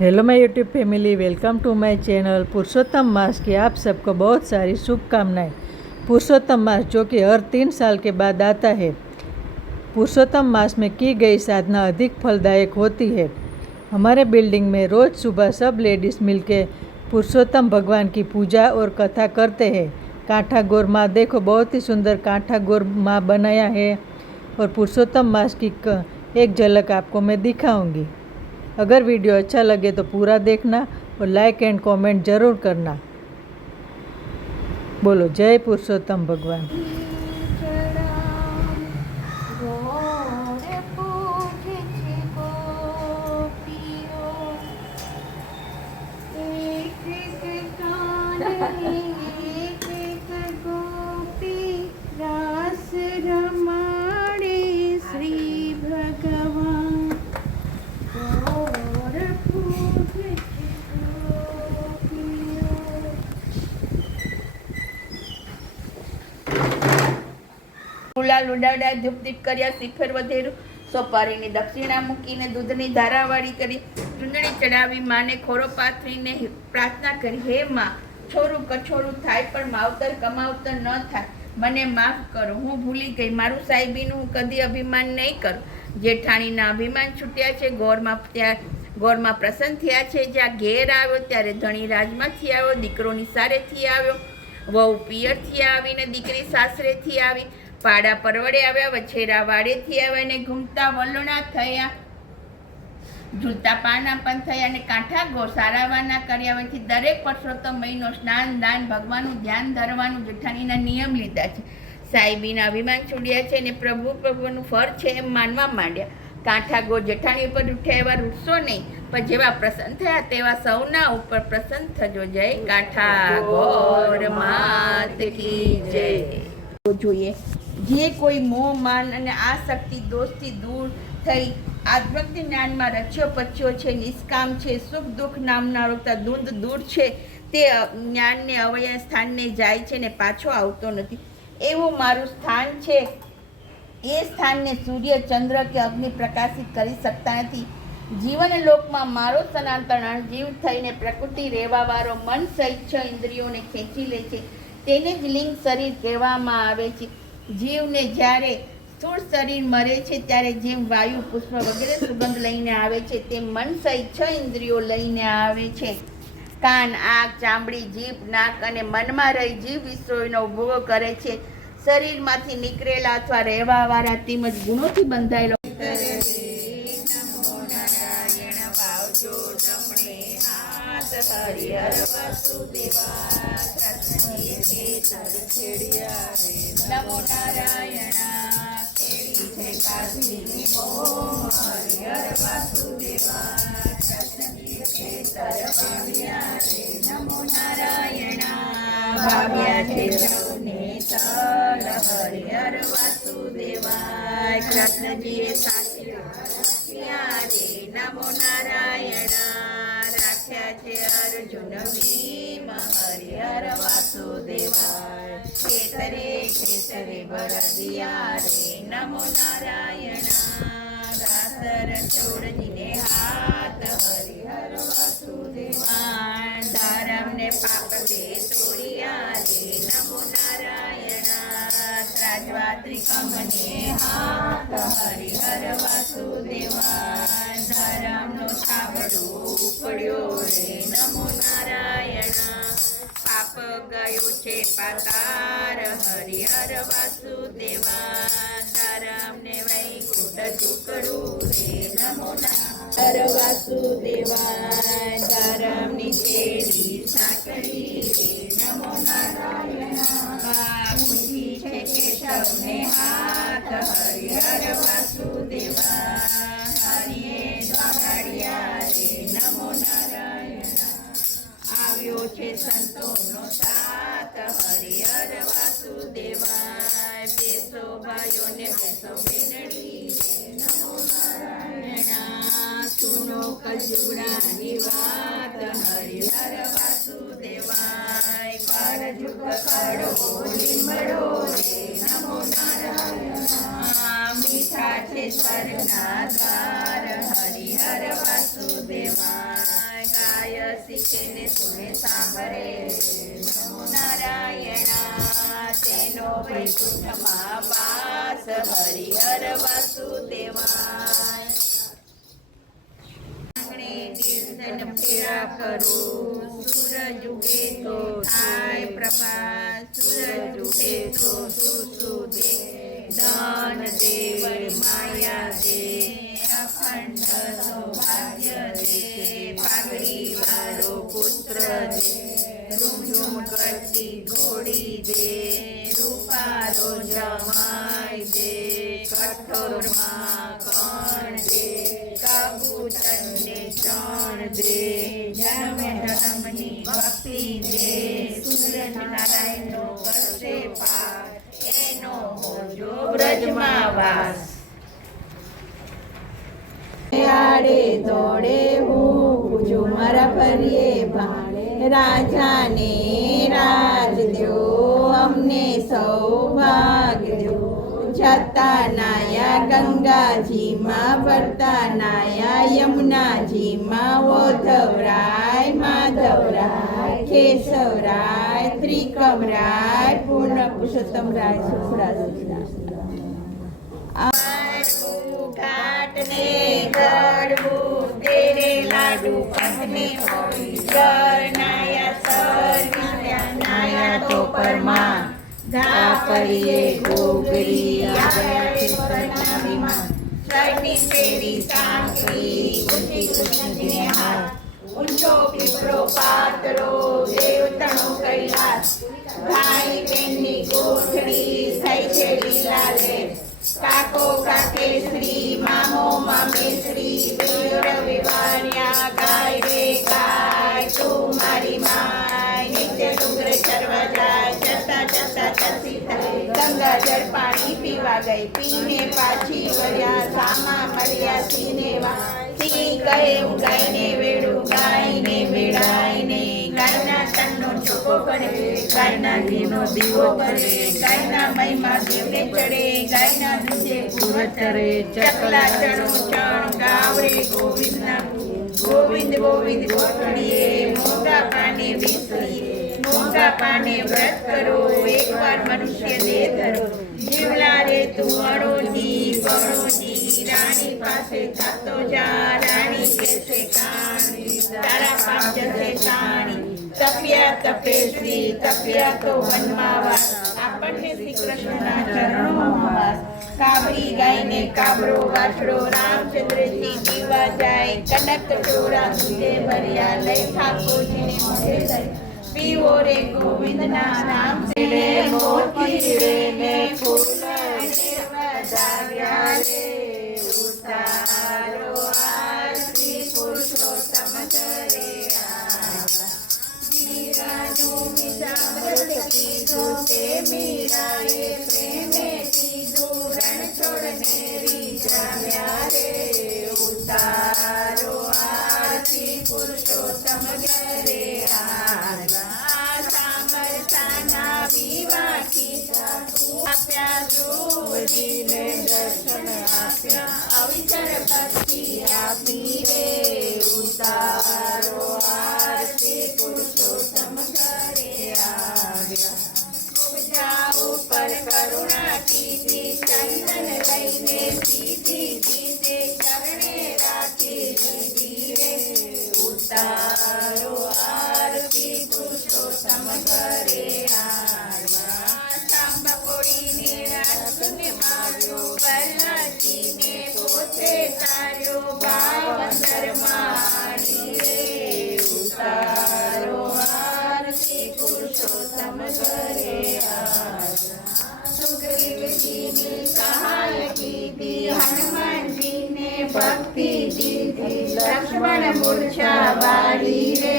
Hello my YouTube family, welcome to my channel. Purushottam Maas की आप सबको बहुत सारी शुभकामनाएं। पुरुषोत्तम मास जो कि हर 3 साल के बाद आता है। पुरुषोत्तम मास में की गई साधना अधिक फलदायक होती है। हमारे बिल्डिंग में रोज़ सुबह सब लेडीज़ मिलकर पुरुषोत्तम भगवान की पूजा और कथा करते हैं। कांठा गोर माँ देखो, बहुत ही सुंदर कांठा गोर माँ बनाया है और पुरुषोत्तम मास की एक झलक आपको मैं दिखाऊंगी। अगर वीडियो अच्छा लगे तो पूरा देखना और लाइक एंड कमेंट ज़रूर करना। बोलो जय पुरुषोत्तम भगवान। ગુલાલ ઉડાવડા ધૂપ દીપ કર્યા, શિખર વધેરું સોપારીની દક્ષિણા મૂકીને દૂધની ધારાવાળી કરી ચૂંદડી ચડાવી માને ખોરો પાથરીને પ્રાર્થના કરી, હે માં, છોરું કછોરું થાય પણ માવતર કમાવતર ન થાય, મને માફ કરો, હું ભૂલી ગઈ, મારું સાહેબીનું હું કદી અભિમાન નહીં કરું. જેઠાણીના અભિમાન છૂટ્યા છે, ગોરમાં પ્રસન્ન થયા છે. જ્યાં ઘેર આવ્યો ત્યારે ધણી રાજમાંથી આવ્યો, દીકરો નિસારેથી આવ્યો, વહુ પિયરથી આવીને દીકરી સાસરેથી આવી, પાડા પરવડે આવ્યા, વછેરા વાડેથી આવ્યા ને ઘૂમતા વલોણા થયા, ઝૂલતા પાના પણ થયા અને કાંઠા ગોર સારાવાના કર્યા. વચ્ચે દરેક પુરુષોત્તમ મહિનો સ્નાન દાન ભગવાનનું ધ્યાન ધરવાનું જેઠાણીના નિયમ લીધા છે. સાહેબીના અભિમાન છોડ્યા છે અને પ્રભુનું ફર છે એમ માનવા માંડ્યા. કાંઠા ગોર જેઠાણી ઉપર ઉઠ્યા એવા રૂઠશો નહીં, પણ જેવા પ્રસન્ન થયા તેવા સૌના ઉપર પ્રસન્ન થજો. જય કાંઠા ગોર માત કી જય. જોઈએ જે કોઈ મોહ માન અને આસક્તિ દોષથી દૂર થઈ આત્મજ્ઞાન જ્ઞાનમાં રચ્યો પચ્યો છે, નિષ્કામ છે, સુખ દુઃખ નામના રોગતા દૂધ દૂર છે, તે જ્ઞાનને અવયવ સ્થાનને જાય છે ને પાછો આવતો નથી. એવું મારું સ્થાન છે. એ સ્થાનને સૂર્ય ચંદ્ર કે અગ્નિ પ્રકાશિત કરી શકતા નથી. જીવન લોકમાં મારો સનાતન અણજીવ થઈને પ્રકૃતિ રહેવાવાળો મન સહિત ઇન્દ્રિયોને ખેંચી લે છે. તેને જ લિંગ શરીર કહેવામાં આવે છે. જીવને જ્યારે સ્થૂળ શરીર મરે છે ત્યારે જેમ વાયુ પુષ્પ વગેરે સુગંધ લઈને આવે છે, તેમ મન સહિત 6 ઇન્દ્રિયો લઈને આવે છે. કાન, આંખ, ચામડી, જીભ, નાક અને મનમાં રહી જીવ વિષયોનો ભોગ કરે છે. શરીરમાંથી નીકળેલા અથવા રહેવાવાળા તેમજ ગુણોથી બંધાયેલો હરિહર વાસુદેવા નમો નારાયણ ખેડી છે કાશીની મોહ હરિહર વાસુદેવા નમો નારાયણ ભાવ્યા છે સૌને તલ હરિહર વાસુદેવા કૃષ્ણજીએ સાચવ્યા રે. નમો નારાયણ અર્જુન ભીમ હરિહર વાસુદેવા ખેતરે ભરદિયા રે. નમો નારાયણ દાસર છોડજીને હાથ હરિહર વાસુદેવા ધરમને પાપતે તોડિયા રે. નમો નારાયણ ત્રાજવા ત્રિકમને હાથ હરિહર વાસુદેવા ધરમનો છાબડો પડ્યો રે. નમો નારાયણ પાપ ગયો છે પાતાર હરિહર વાસુદેવા ધરમને વૈકુંઠ ટુકડું રે. નમો નારાયણ વાસુદેવા ધરમની શેરી સાંકળી રે. નમો નારાયણ પૂછી છે કેશવને હાથ હરિહર વાસુદેવા હરિએ દ્વાડિયા રે. નમો નારાયણ આવ્યો છે સંતોનો સાથ હરિહર વાસુદેવા બેસો ભાઈઓને બેસો બેનડી રે. નમો નારાયણ સુનો કજુડાની વાત હરિહર વાસુદેવા કર જુગ કરો લીમડો રે. નમો નારાયણ મીઠા છે સ્વર્ગના દ્વાર હરિહર વાસુદેવા શીખે ને સુને સાંભળે નમો નારાયણા તેનો વૈકુંઠમાં વાસ હરિહર વાસુદેવાય કીર્તન ફેરા કરું સૂરજ ઉગે તો થાય પ્રભાત સૂરજ ઉગે તો સુસુદે દાન દે માયા દે અખંડ સૌભાગ્ય દે પાઘડી વાળો પુત્ર દે રૂમ કરતી ઘોડી દે રૂપારો જમાઈ દે કઠોરમાં કણ દે કાબૂતરને ચણ દે જન્મ જન્મની ભક્તિ દે સૂરજ નારાયણનો કરશે પાર એનો હોજો બ્રજમાં વાસ આડે દોડે હું પૂજું મારા ફરીએ ભાણે રાજાને રાજ દ્યો અમને સૌભાગ્ય દ્યો જતા નાયા ગંગાજીમાં વરતા નાયા યમુનાજીમાં ઓધવરાય માધવરાય કેશવરાય ત્રિકમરાય પૂર્ણ પુરુષોત્તમરાય સુખરાજ ઘાટને ગળવું તેરે લાડુ પંથને હોળી જળ નાયા સર નાયા તો પરમાં ધા કરીએ ગોગરી આવ્યા પરનામીમાં ચડની તેરી સાંકળી ઊંચી કૃષ્ણજીને હાથ ઊંચો પીપળો પાતળો દેવતણો કૈલાસ ભાઈ બહેનની ગોઠડી થઈ છે લીલા લે કાકો કાકે શ્રી મામો મામે શ્રી વેર વિવાર્યા ગાય રે ગાય તું મારી માય નિત્ય ડુંગર ચરવા જાય જતા જતા ચસી થઈ ગંગા જળ પાણી પીવા ગઈ પીને પાછી વળ્યા સામા મળ્યા સિંહને સિંહ કહે હું ગાયને વેડું ગાયને વેડાઈને ગાયના તનનો ચોખ્ખો કરે ગાયના ઘીનો દીવો કરે ગાયના મહીમાં દેવને ચડે ગાયના દૂધે પૂર ચરે ચકલા ચણો ચણ ગાવરે ગોવિંદના ગોવિંદ ગોવિંદ ગોઠડીએ મોંઘા પાને બેસીએ મોંઘા પાને વ્રત કરો એકવાર મનુષ્ય દેહ ધરો જીવલા રે તું અડોજી બળોજી રાણી પાસે થતો જા રાણી કેસે કાણી તારા પાપ જશે તાણી તપ્યા તપે શ્રી તપ્યા તો વનમાં વાસ આપણને શ્રી કૃષ્ણના ચરણોમાં વાસ કાબરી ગાયને કાબરો વાછડો રામચંદ્રજી પીવા જાય કનક ચોરા દૂધે ભર્યા લઈ ઠાકોરજીને મોઢે ધરી પીવો રે ગોવિંદના નામ સે મોતી રે ને ફૂલ વધાવ્યા રે ઉતારો આરતી પુરુષોત્તમ કરે મીરાનું મિજામૃત કીધું તે મીરાએ પ્રેમે કીધું રણ છોડને રીઝાવ્યા રે ઉતારો આરતી પુરુષોત્તમ કરે સામરતાના વિવા કીધા આપ્યા ધ્રુવજીને દર્શન આપ્યા અવિચર ભક્તિ આપી રે ઉતારો આરતી પુરુષોત્તમ કરે આવ્યા પૂજા ઉપર કરુણા કીધી ચંદન લઈને સીધી દીધે ચરણે રાખી દીધી રે ઉતારો આરતી પુરુષોત્તમ કરે આવ્યા સાંભળીને રાસને માર્યો બલ્લાજીને પોતે તાર્યો ભાવ અંતરમાણી રે ઉતારો આરતી પુરુષોત્તમ કરે આવ્યા સુગ્રીવજીની સહાય કીધી હનુમાનજીને ભક્તિ દીધી લક્ષ્મણ મૂર્છા વાળી રે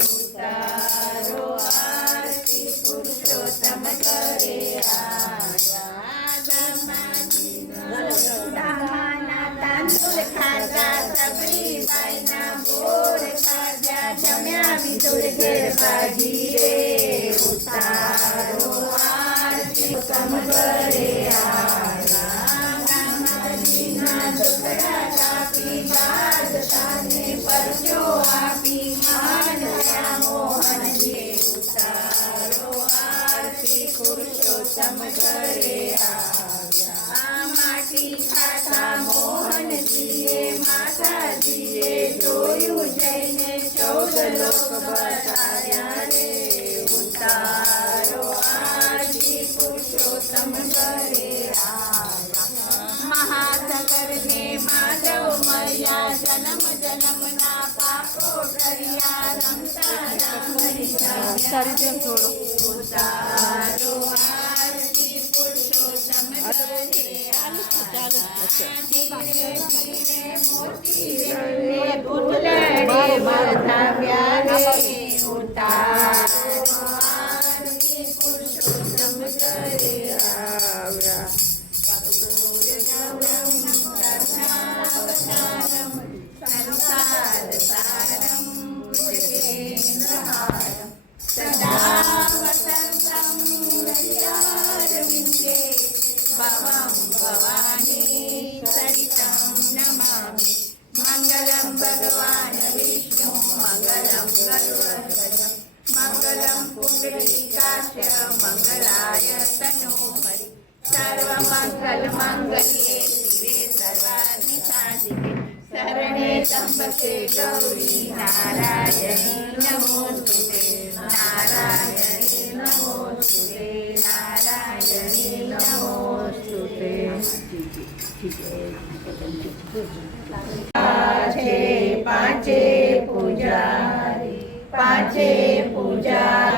ઉતારો આરતી પુરુષોત્તમ કરે આવ્યા તાંદુલ ખાધા સબરી બાઈના બોર ખાધા જમ્યા વિદુર ઘેર ભાજી રે ઉતારો આરતી પુરુષોત્તમ કરે આવ્યા ટુકડા કાપી બાદ તાને પરચો આપી ઘરે આવ્યા આ માટી ખાતા મોહનજીએ માતાજીએ જોયું જઈને 14 લોક બતાવ્યા રે ઉતારો આરતી પુરુષોત્તમ ઘરે આવ્યા મહાસાગરને માધવ મળ્યા જન્મ જન્મના પાપો કર્યા રમતા રામરી સારી જેમ થોડો ઉતારો આરતી પુરુષોત્તમ ઘરે ફૂલડે વધાવ્યા રે ઉતારો આરતી પુરુષોત્તમ ઘરે આવ્યા સંસાર સારમ ભુજગેન્દ્રહારમ સદા વસંતમ હૃદયારવિંદે ભવં ભવાની સરિतं નમામિ મંગલં ભગવાન વિષ્ણુ મંગલં ગરુડધ્વજ મંગલં પુંડરીકાક્ષ મંગલાય તનોહરિ સર્વમંગલ મંગલ્યે શિવે સર્વાધિસાધિકે શરણે ત્ર્યંબકે ગૌરી નારાયણી નમોસ્તુતે નારાયણી નમોસ્તુતે નારાયણી નમોસ્તુતે પાંચે પૂજા પૂજા